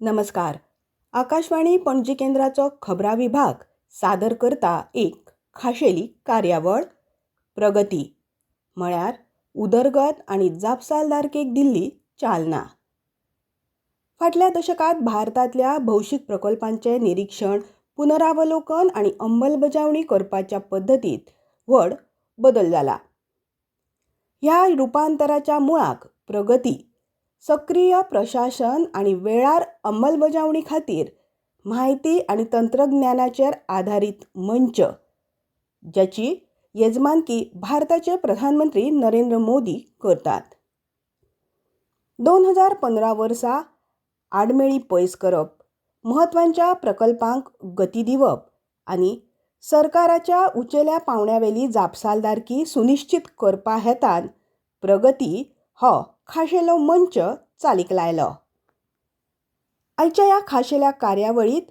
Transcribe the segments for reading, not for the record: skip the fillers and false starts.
नमस्कार. आकाशवाणी पणजी केंद्राचो खबरां विभाग सादर करता एक खाशेली कार्यावळ प्रगती म्हळ्यार उदरगत आनी जापसालदारकेक दिल्ली चालना. फाटल्या दशकांत भारतांतल्या भौशीक प्रकल्पांचें निरीक्षण, पुनरावलोकन आनी अंमलबजावणी करपाच्या पद्दतींत व्हड बदल जाला. ह्या रुपांतराच्या मुळाक प्रगती, सक्रिय प्रशासन आनी वेळार अंमलबजावणी खातीर म्हायती आनी तंत्रज्ञानाचेर आधारीत मंच, ज्याची येजमानकी भारताचे प्रधानमंत्री नरेंद्र मोदी करतात. 2015 वर्सा आडमेळी पयस करप, म्हत्वाच्या प्रकल्पांक गती दिवप आनी सरकाराच्या उंचेल्या पावंड्यावेली जापसालदारकी सुनिश्चित करपा हेतान प्रगती हो खाशेलो मंच चालीक लायलो. आयच्या ह्या खाशेल्या कार्यावळींत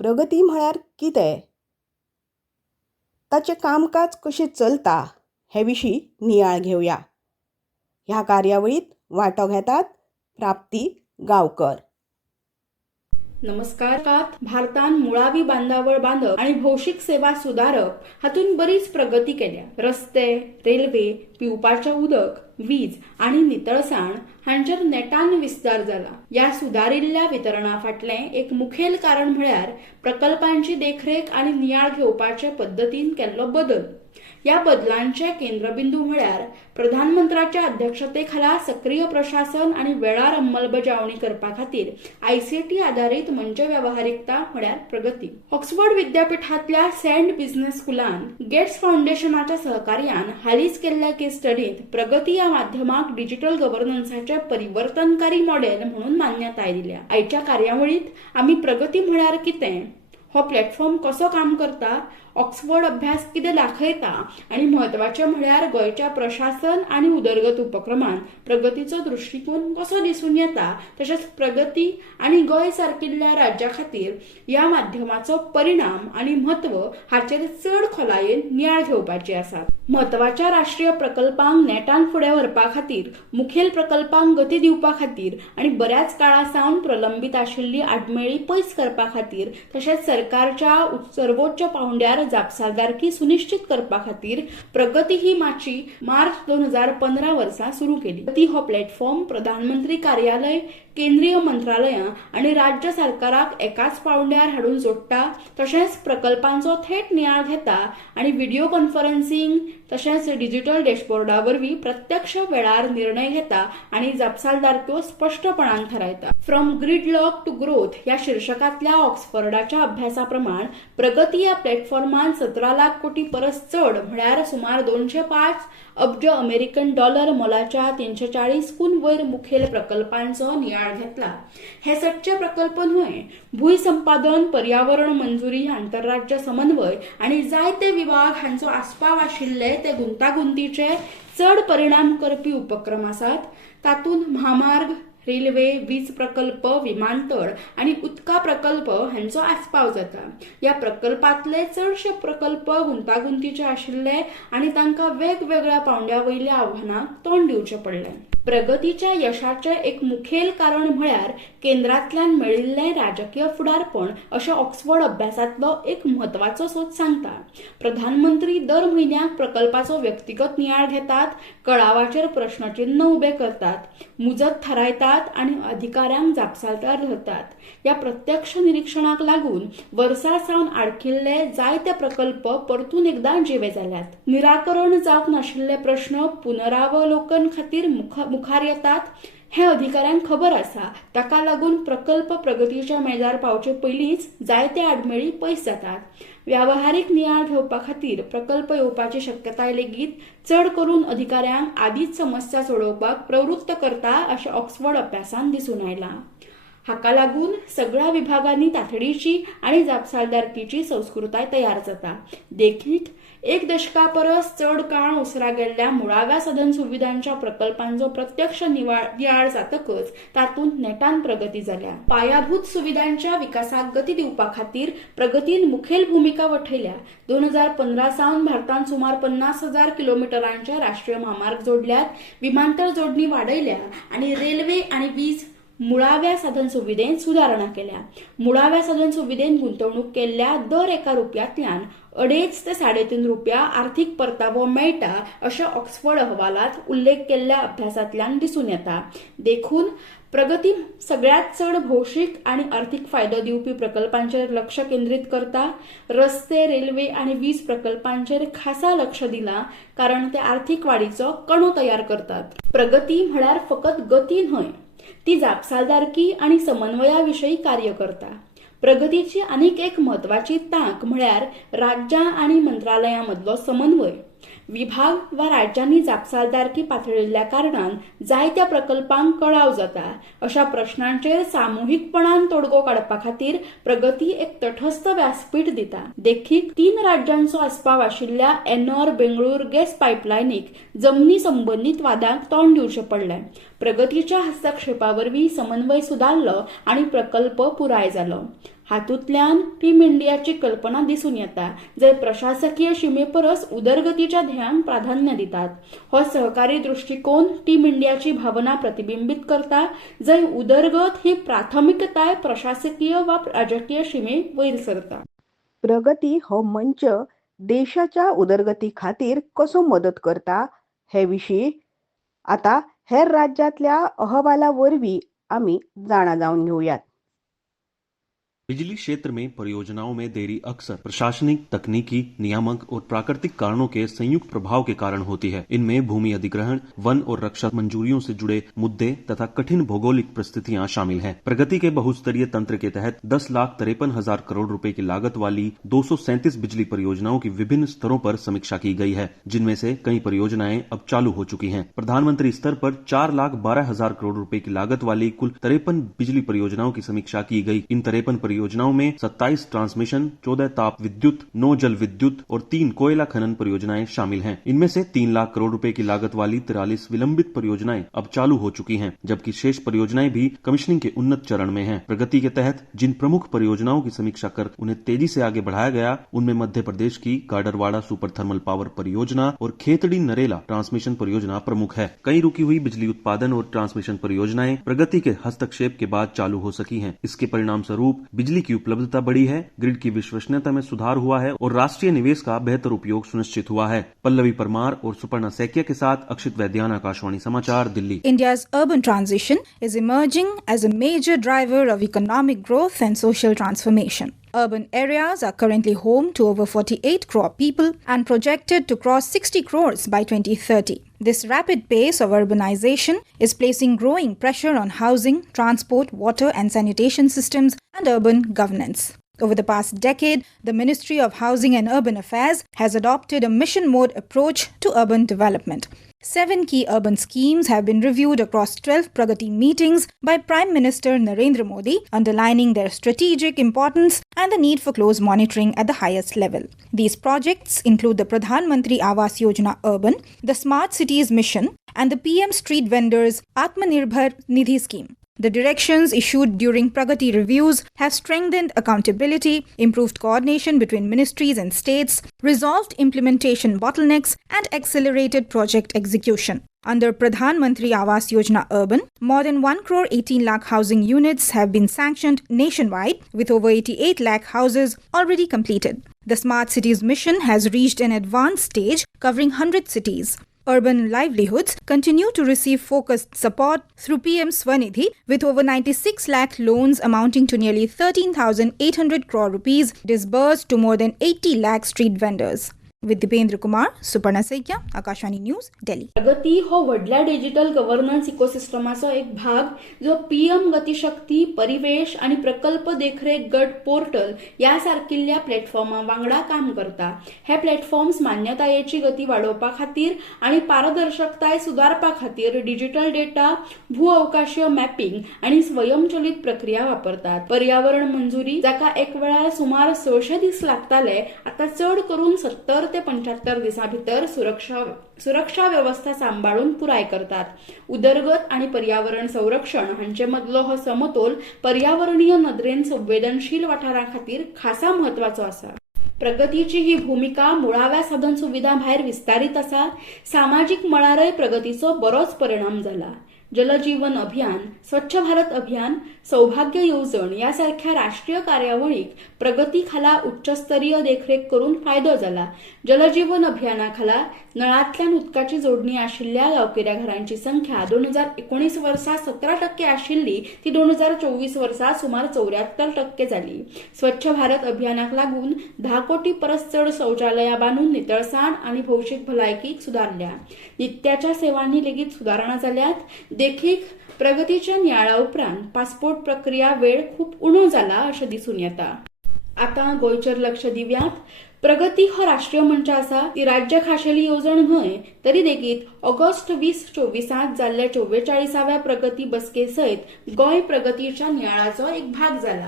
प्रगती म्हळ्यार कितें, ताचें कामकाज कशें चलता हे विशीं नियाळ घेवया. ह्या कार्यावळींत वांटो घेतात प्राप्ती गांवकर. नमस्कार. भारतान मुळावी बांदावळ बांदप आणि भौशीक सेवा सुधारप हातून बरीच प्रगती केल्या. रस्ते, रेल्वे, पिवपाचें उदक, वीज आणि नितळसाण हांचेर नेटान विस्तार जाला. या सुदारिल्ल्या वितरणा फाटलें एक मुखेल कारण म्हळ्यार प्रकल्पांची देखरेख आणि नियाळ घेवपाचे पद्दतीन केल्लो बदल. या बदलांचे केंद्रबिंदू म्हळ्यार प्रधानमंत्र्याच्या अध्यक्षतेखाला सक्रिय प्रशासन आणि वेळार अंमलबजावणी करपा खातीर ICT आधारित मंच व्यावहारिकता म्हळ्यार प्रगती. ऑक्सफर्ड विद्यापीठातल्या सेंट बिझनेस स्कूलान गेट्स फाउंडेशनाच्या सहकार्यान हालींच केल्ल्या केस स्टडीत प्रगती या माध्यमाक डिजिटल गव्हर्नन्साचे परिवर्तनकारी मॉडेल म्हणून मान्यताय दिल्या. आयच्या कार्यावळीत आमी प्रगती म्हळ्यार कितें, हो प्लॅटफॉर्म कसो काम करता, ऑक्सफर्ड अभ्यास कितें दाखयता आनी म्हत्वाचें म्हळ्यार गोंयच्या प्रशासन आनी उदरगत उपक्रमान प्रगतीचो दृश्टिकोन कसो दिसून येता, तशेंच प्रगती आनी गोंय सारकिल्ल्या राज्या खातीर ह्या माध्यमाचो परिणाम आनी म्हत्व हाचेर चड खोलायेन नियाळ घेवपाची आसात. म्हत्वाच्या राष्ट्रीय प्रकल्पांक नेटान फुडें व्हरपा खातीर, मुखेल प्रकल्पांक गती दिवपा खातीर आनी बऱ्याच काळा सावन प्रलंबीत आशिल्ली आडमेळी पयस करपा खातीर, तशेंच सरकारच्या सर्वोच्च पावंड्यार जापसालदारकी सुनिश्चित करपा खातीर प्रगती ही माची मार्च 2015 वर्सा सुरू केली. प्रगती हो प्लॅटफॉर्म प्रधानमंत्री कार्यालय, केंद्रीय मंत्रालयां आणि राज्य सरकाराक एकाच पावंड्यार हाडून जोडटा, तशेंच प्रकल्पांचो थेट नियाळ घेता आणि व्हिडिओ कॉन्फरन्सिंग तशेंच डिजिटल डॅशबोर्डा वरवीं प्रत्यक्ष वेळार निर्णय घेता आणि जापसालदारक्यो स्पष्टपणान थारायता. फ्रॉम ग्रीडलॉक टू ग्रोथ ह्या शीर्षकातल्या ऑक्सफर्डाच्या अभ्यासाप्रमाण प्रगती या प्लॅटफॉर्मान 17 लाख कोटी परस चड म्हळ्यार सुमार 205 अब्ज अमेरिकन डॉलर मोलाच्या 340 कून वयर मुखेल प्रकल्पांचो नियाळ घेतला. हे सच्चे प्रकल्प न्हय. भूसंपादन, पर्यावरण मंजुरी, आंतरराज्य समन्वय आणि जायते विभाग हांचो आस्पाव आशिल्ले ते गुंतागुंतीचे चड परिणाम करपी उपक्रम आसात. तातूंत महामार्ग, रेल्वे, वीज प्रकल्प, विमानतळ आणि उदका प्रकल्प हांचो आस्पाव जाता. या प्रकल्पातले चडशे प्रकल्प गुंतागुंतीचे आशिल्ले आणि तांकां वेगवेगळ्या पावंड्यावयल्या आव्हानांक तोंड दिवचें पडलें. प्रगतीच्या यशाचें एक मुखेल कारण म्हळ्यार केंद्रांतल्यान मेळिल्लें राजकीय फुडारपण अशें ऑक्सफर्ड अभ्यासातलो एक म्हत्वाचो सोद सांगता. प्रधानमंत्री दर म्हयन्याक प्रकल्पाचो व्यक्तिगत नियाळ घेतात, कळावाचेर प्रश्नचिन्ह उबे करतात, मुजत थारायतात आनी अधिकाऱ्यांक जापसालदार धरतात. या प्रत्यक्ष निरीक्षणाक लागून वर्सां सावन आडकिल्ले जायते प्रकल्प परतून एकदां जिवे जाल्यात. निराकरण जावंक नाशिल्ले प्रश्न पुनरावलोकन खातीर मुखार येतात हे अधिकाऱ्यांक खबर आसा. ताका लागून प्रकल्प प्रगतीच्या मेजार पावचे पयलींच जायते आडमेळी पयस जातात. व्यावहारिक नियाळ घेवपा खातीर प्रकल्प येवपाची शक्यताय लेगीत चड करून अधिकाऱ्यांक आदींच समस्या सोडोवपाक प्रवृत्त करता अशें ऑक्सफर्ड अभ्यासान दिसून आयलां. हाका लागून सगळ्या विभागांनी तातडीची आणि जापसालदारकीची संस्कृताय तयार जाता. देखीक एक दशका परस चड काळ उसरा गेल्ल्या मुळाव्या साधन सुविधांच्या प्रकल्पांचो प्रत्यक्ष नियाळ जातकच तातूंत नेटान प्रगती जाल्या. पायाभूत सुविधांच्या विकासाक गती दिवपा खातीर प्रगतीन मुखेल भूमिका वठयल्या. 2015 सावन भारतान सुमार 50,000 किलोमीटरांचे राष्ट्रीय महामार्ग जोडल्यात, विमानतळ जोडणी वाडयल्या आणि रेल्वे आणि वीज मुळाव्या साधन सुविधेत सुधारणा केल्या. मुळाव्या साधन सुविधेत गुंतवणूक केल्ल्या दर एका रुपयातल्यान 2.5 ते 3.5 रुपया आर्थिक परतावो मेळटा अशें ऑक्सफर्ड अहवालात उल्लेख केल्ल्या अभ्यासांतल्यान दिसून येता. देखून प्रगती सगळ्यात चड भौशीक आणि आर्थिक फायदो दिवपी प्रकल्पांचेर लक्ष केंद्रीत करता. रस्ते, रेल्वे आणि वीज प्रकल्पांचेर खासा लक्ष दिला कारण ते आर्थिक वाडीचो कणो तयार करतात. प्रगती म्हळ्यार फकत गती न्हय, ती जापसालदारकी आणि समन्वयाविशयी कार्य करता. प्रगतीची आनीक एक म्हत्वाची तांक म्हळ्यार राज्यां आणि मंत्रालयां समन्वय. विभाग वा राज्यांनी जापसालदारकी पातळिल्ल्या कारणान जायत्या प्रकल्पांक कळाव जाता. अशा प्रश्नांचेर सामुहीकपणान तोडगो काडपा खातीर प्रगती एक तटस्थ व्यासपीठ दिता. देखीक 3 राज्यांचो आस्पाव आशिल्ल्या एनोर बेंगळूर गॅस पायपलायनीक जमनी संबंदीत वादांक तोंड दिवचें पडलें. प्रगतीच्या हस्तक्षेपावरवीं समन्वय सुदारलो आणि प्रकल्प पुराय जालो. हातूंतल्यान टीम इंडियाची कल्पना दिसून येता, जंय प्रशासकीय शिमेपरस उदरगतीच्या ध्येयांक प्राधान्य दितात. हो सहकारी दृष्टिकोन टीम इंडियाची भावना प्रतिबिंबित करता, जंय उदरगत ही प्राथमिकताय प्रशासकीय वा राजकीय शिमे वयर सरता. प्रगती हो मंच देशाच्या उदरगती खातीर कसो मदत करता हे विशीं आता हेर राज्यातल्या अहवाला वरवीं आमी जाणा जावन घेवयात. बिजली क्षेत्र में परियोजनाओं में देरी अक्सर प्रशासनिक, तकनीकी, नियामक और प्राकृतिक कारणों के संयुक्त प्रभाव के कारण होती है. इनमें भूमि अधिग्रहण, वन और रक्षा मंजूरियों से जुड़े मुद्दे तथा कठिन भौगोलिक परिस्थितियां शामिल हैं. प्रगति के बहुस्तरीय तंत्र के तहत 10,53,000 करोड़ रुपए की लागत वाली 237 बिजली परियोजनाओं की विभिन्न स्तरों पर समीक्षा की गई है, जिनमें से कई परियोजनाएं अब चालू हो चुकी हैं. प्रधानमंत्री स्तर पर 4,12,000 करोड़ रुपए की लागत वाली कुल 53 बिजली परियोजनाओं की समीक्षा की गई. इन 53 परियोजनाओं में 27 ट्रांसमिशन, 14 ताप विद्युत, 9 जल विद्युत और 3 कोयला खनन परियोजनाएं शामिल हैं. इनमें से 3 लाख करोड़ रुपए की लागत वाली 43 विलंबित परियोजनाएं अब चालू हो चुकी हैं, जबकि शेष परियोजनाएं भी कमिश्निंग के उन्नत चरण में हैं. प्रगति के तहत जिन प्रमुख परियोजनाओं की समीक्षा कर उन्हें तेजी से आगे बढ़ाया गया, उनमें मध्य प्रदेश की गाडरवाड़ा सुपर थर्मल पावर परियोजना और खेतड़ी नरेला ट्रांसमिशन परियोजना प्रमुख है. कई रुकी हुई बिजली उत्पादन और ट्रांसमिशन परियोजनाएं प्रगति के हस्तक्षेप के बाद चालू हो सकी हैं. इसके परिणाम स्वरूप बिजली की उपलब्धता बढ़ी है, ग्रिड की विश्वसनीयता में सुधार हुआ है और राष्ट्रीय निवेश का बेहतर उपयोग सुनिश्चित हुआ है. पल्लवी परमार और सुपर्णा सैकिया के साथ अक्षित वैद्यान, आकाशवाणी समाचार, Delhi. India's urban transition is emerging as a major driver of economic growth and social transformation. Urban areas are currently home to over 48 crore people and projected to cross 60 crores by 2030. This rapid pace of urbanization is placing growing pressure on housing, transport, water and sanitation systems and urban governance. Over the past decade, the Ministry of Housing and Urban Affairs has adopted a mission mode approach to urban development. 7 key urban schemes have been reviewed across 12 Pragati meetings by Prime Minister Narendra Modi, underlining their strategic importance and the need for close monitoring at the highest level. These projects include the Pradhan Mantri Awas Yojana Urban, the Smart Cities Mission, and the PM Street Vendors Atmanirbhar Nidhi scheme. The directions issued during Pragati reviews have strengthened accountability, improved coordination between ministries and states, resolved implementation bottlenecks, and accelerated project execution. Under Pradhan Mantri Awas Yojana Urban, more than 1 crore 18 lakh housing units have been sanctioned nationwide, with over 88 lakh houses already completed. The Smart Cities Mission has reached an advanced stage covering 100 cities. Urban livelihoods continue to receive focused support through PM Swanidhi, with over 96 lakh loans amounting to nearly 13,800 crore rupees disbursed to more than 80 lakh street vendors. With Dipendra Kumar, Suparna Saikia, Akashvani News, Delhi. प्रगती हो व्हडल्या digital governance इकोसिस्टमाचो एक भाग जो PM गतिशक्ती, परिवेश आणि प्रकल्प देखरेख गट पोर्टल या सारकिल्ल्या प्लॅटफॉर्मा वांगडा काम करता. हे प्लॅटफॉर्म्स मान्यतायेची गती वाडोवपा खातीर आणि पारदर्शकताय सुधारपा खातीर डिजिटल डेटा, भूअवकाशीय मॅपिंग आणि स्वयंचलित प्रक्रिया वापरतात. पर्यावरण मंजुरी, जाका एक वेळार सुमार 600 दीस लागताले, आता चढ करून 70 ते 75 दिसांभितर सुरक्षा व्यवस्था सांभाळून पुराय करतात. उदरगत आणि पर्यावरण संरक्षण हांचे मदलो हो समतोल पर्यावरणीय नदरेन संवेदनशील वाठारां खातीर खासा म्हत्वाचो आसा. प्रगतीची ही भूमिका मुळाव्या साधन सुविधा भायर विस्तारीत आसा. सामाजिक मळारय प्रगतीचो बरोच परिणाम जाला. जलजीवन अभियान, स्वच्छ भारत अभियान, सौभाग्य योजन यासारख्या राष्ट्रीय कार्यावळीक प्रगतीखाला उच्चस्तरीय देखरेख करून फायदो जाला. जलजीवन अभियानाखाला नळांतल्यान उदकाची जोडणी आशिल्ल्या गांवगिऱ्या घरांची संख्या 2019 वर्सा 17% आशिल्ली ती 2024 वर्सा सुमार 74% जाली. स्वच्छ भारत अभियानाक लागून 10 कोटी परस चड शौचालयां बांदून नितळसाण आणि भौशीक भलायकीक सुदारल्या. नित्याच्या सेवांनी लेगीत सुदारणा जाल्यात. देखीक प्रगतीच्या नियाळा उपरांत पासपोर्ट प्रक्रिया वेळ खूप उणो जाला अशें दिसून येता. आता गोंयचेर लक्ष दिव्यात. प्रगती हो राष्ट्रीय मंच आसा ती राज्य खाशेली येवजण न्हय, तरी लेगीत ऑगस्ट 2024 जाल्ल्या 44व्या प्रगती बसके सयत गोंय प्रगतीच्या नियाळाचो एक भाग जाला.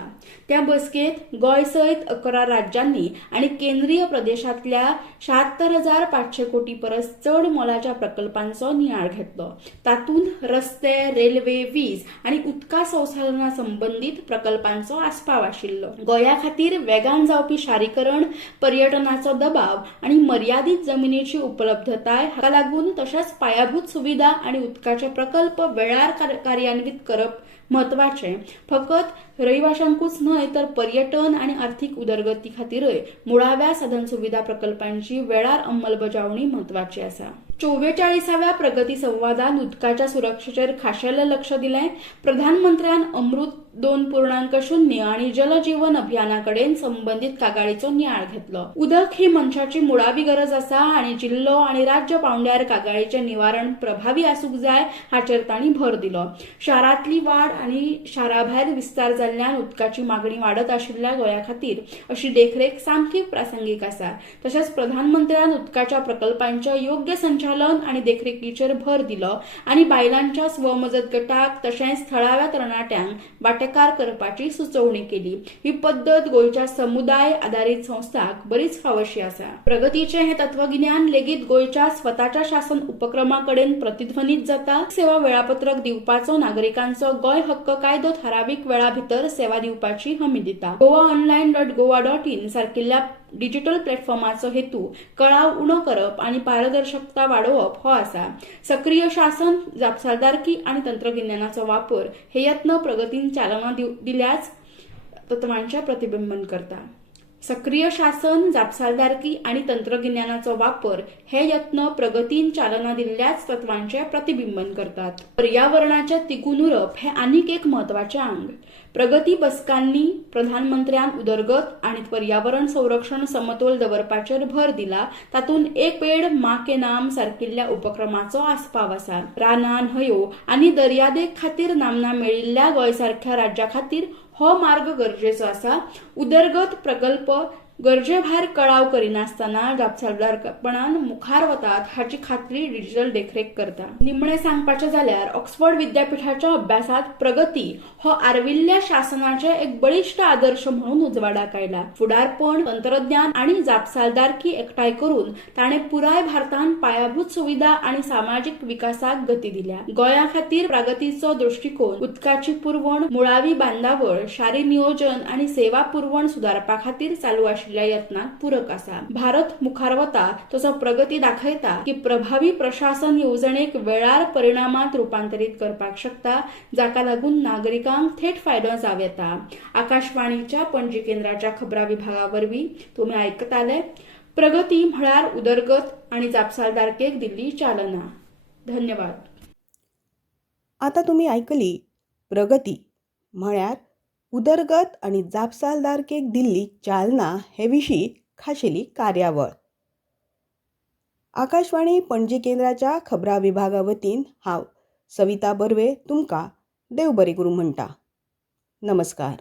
त्या बसकेत गोंय सयत 11 राज्यांनी आणि केंद्रीय प्रदेशातल्या 76,500 कोटी परस चड मोलाच्या प्रकल्पांचो नियाळ घेतलो. तातूंत रस्ते, रेल्वे, वीज आणि उदका संसाधना संबंधित प्रकल्पांचो आस्पाव आशिल्लो. गोंया खातीर वेगान जावपी शारीकरण, पर्यटनाचो दबाव आणि मर्यादित जमिनीची उपलब्धताय हाका लागून तशेंच पायाभूत सुविधा आणि उदकाचे प्रकल्प वेळार कार्यान्वित करप महत्वाचे. फकत रहिवाशांकूच न्हय तर पर्यटन आणि आर्थिक उदरगती खातीरय मुळाव्या साधन सुविधा प्रकल्पांची वेळार अंमलबजावणी महत्वाची आसा. 44व्या प्रगती संवादात उदकाच्या सुरक्षेचेर खाशेलें लक्ष दिलें. प्रधानमंत्र्यान अमृत 2.0 आणि जलजीवन अभियानाकडेन संबंधित कागाळीचो नियाळ घेतलो. उदक ही मनशाची मुळावी गरज आसा आणि जिल्लो आणि राज्य पावंड्यार कागाळीचे निवारण प्रभावी आसूंक जाय हाचेर तांणी भर दिलो. शारांतली वाड आणि शाराभायर विस्तार जाल्ल्यान उदकाची मागणी वाडत आशिल्ल्या गोंया खातीर अशी देखरेख सामकी प्रासंगीक आसा. तशेंच प्रधानमंत्र्यान उदकाच्या प्रकल्पांच्या योग्य संचालन आणि देखरेखीचेर भर दिलो आणि बायलांच्या स्वमजत गटाक तशेंच थळाव्या तरणाट्यांक वांटेकार करपाची सुचोवणी केली. ही पद्दत गोंयच्या समुदाय आधारित संस्थांक बरीच फावशी आसा. प्रगतीचे हे तत्वगिन्यान लेगीत गोंयच्या स्वताच्या शासन उपक्रमाकडेन प्रतिध्वनीत जाता. सेवा वेळापत्रक दिवपाचो नागरिकांचो गोंय हक्क कायदो थारावीक वेळा भितर सेवा दिवपाची हमी दिता. goaonline.goa.in सारकिल्ल्या डिजिटल प्लॅटफॉर्माचो हेतू कळाव उणो करप आणि पारदर्शकता वाडोवप हो आसा. सक्रिय शासन, जापसालदारकी आणि तंत्रगिन्यानाचो वापर हे यत्न प्रगतीन चालना दिल्याच तत्वांचे प्रतिबिंबन करता. सक्रिय शासन, जापसालदारकी आणि तंत्रगिन्यानाचो वापर हे यत्न प्रगतीन चालना दिल्ल्याच तत्वांचे प्रतिबिंबन करतात. पर्यावरणाचे तिगून उरप हे आनीक एक महत्वाचे अंग. प्रगती बसकांनी प्रधानमंत्र्यान उदरगत आणि पर्यावरण संरक्षण समतोल दवरपाचेर भर दिला. तातूंत एक पेड माँ के नाम सारकिल्ल्या उपक्रमाचो आस्पाव आसा. रानां, न्हंयो आणि दर्यादेग खातीर नामना मेळिल्ल्या गोंय सारख्या राज्या खातीर हो मार्ग गरजेचो आसा. उदरगत प्रकल्प गरजे भायर कळाव करिनासतना जापसालदारपणान मुखार वतात हाची खात्री डिजिटल देखरेख करता. निमणे सांगपाचे जाल्यार ऑक्सफर्ड विद्यापीठाच्या अभ्यासात प्रगती हो आर्विल्ल्या शासनाचे एक बळिश्ठ आदर्श म्हणून उजवाडाक आयला. फुडारपण, तंत्रज्ञान आणि जापसालदारकी एकठांय करून ताणे पुराय भारतान पायाभूत सुविधा आणि सामाजिक विकासाक गती दिल्या. गोंया खातीर प्रगतीचो दृष्टिकोन उदकाची पुरवण, मुळावी बांदावळ, शारी नियोजन आणि सेवा पुरवण सुदारपा खातीर चालू आशिल्ल्या यत्नांक पूरक आसा. भारत मुखार वता तसो प्रगती दाखयता की प्रभावी प्रशासन येवजणेक वेळार परिणामांत रुपांतरीत करपाक शकता, जाका लागून नागरिकांक थेट फायदो जाव येता. आकाशवाणीच्या पणजी केंद्राच्या खबरां विभागावरवीं तुमी आयकताले. प्रगती म्हळ्यार उदरगत आणि जापसालदारकेक दिल्ली चालना. धन्यवाद. आता तुम्ही ऐकली प्रगती म्हळ्यार उदरगत आणि जापसालदारकेक दिल्ली चालना हे विशीं खाशेली कार्यावळ. आकाशवाणी पणजी केंद्राच्या खबरां विभागा वतीन हांव सविता बर्वे तुमकां देव बरें करूं म्हणटा. नमस्कार.